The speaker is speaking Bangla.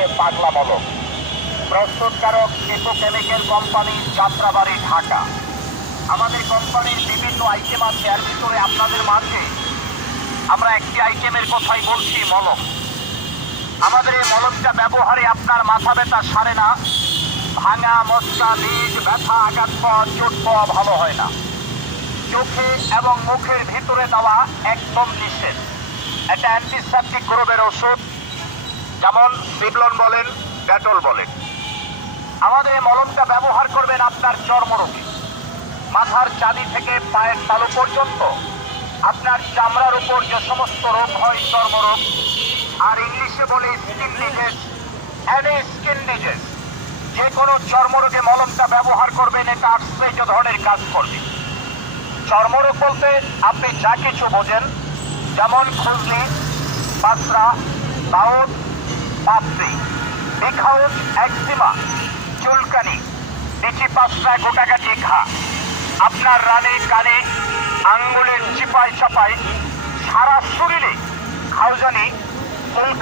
হচ্ছে পাগলা মলম। প্রস্তুতকারক শিশু কেমিক্যাল কোম্পানি, যাত্রাবাড়ি, ঢাকা। আমাদের কোম্পানির বিভিন্ন আইটেম আছে, এর ভিতরে আপনাদের মাঝে আমরা একটি আইটেমের কথাই বলছি, মলম। আমাদের এই মলমটা ব্যবহারে আপনার মাথা ব্যথা সারে না, ভাঙা মচকা বীজ, ব্যথা, আঘাত পাওয়া, চোট পাওয়া ভালো হয় না। চোখে এবং মুখের ভিতরে দেওয়া একদম নিষেধ। এটা অ্যান্টিসেপটিক গ্রুপের ওষুধ, যেমন সিভলন বলেন, ডেটল বলেন। আমাদের এই মলমটা ব্যবহার করবেন আপনার চর্মরোগে, মাথার চাঁদি থেকে পায়ের তালু পর্যন্ত আপনার চামড়ার উপর যে সমস্ত রোগ হয়, চর্মরোগ, আর ইংলিশে বলে skin disease, any skin disease, যে কোনো চর্মরোগে মলমটা ব্যবহার করবেন। এটা আশ্চর্য ধরনের কাজ করবে। চর্মরোগ বলতে আপনি যা কিছু বোঝেন, যেমন খুজলি, পাসরা, দাউদ, পাপড়ি, বিখাউট, একজিমা, চুলকানি, নিচি পাসরা, গোটাকাটি ঘা, আপনার রানে, কানে, আঙ্গুলের চিপায় চাপায়, সারা শরীরে খাউজানি, চুলকানি।